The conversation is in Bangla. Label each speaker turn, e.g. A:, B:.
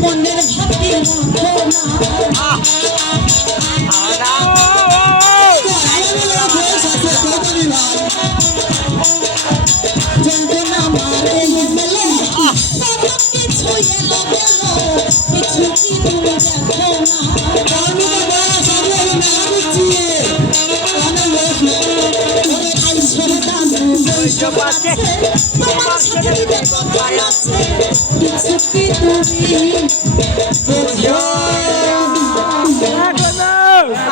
A: মনের ভাবি যন্ত্রণা মারে কিছু কি তুমি দেখো না। উল্টো পাশে তোমার ছেলে আছে তুমি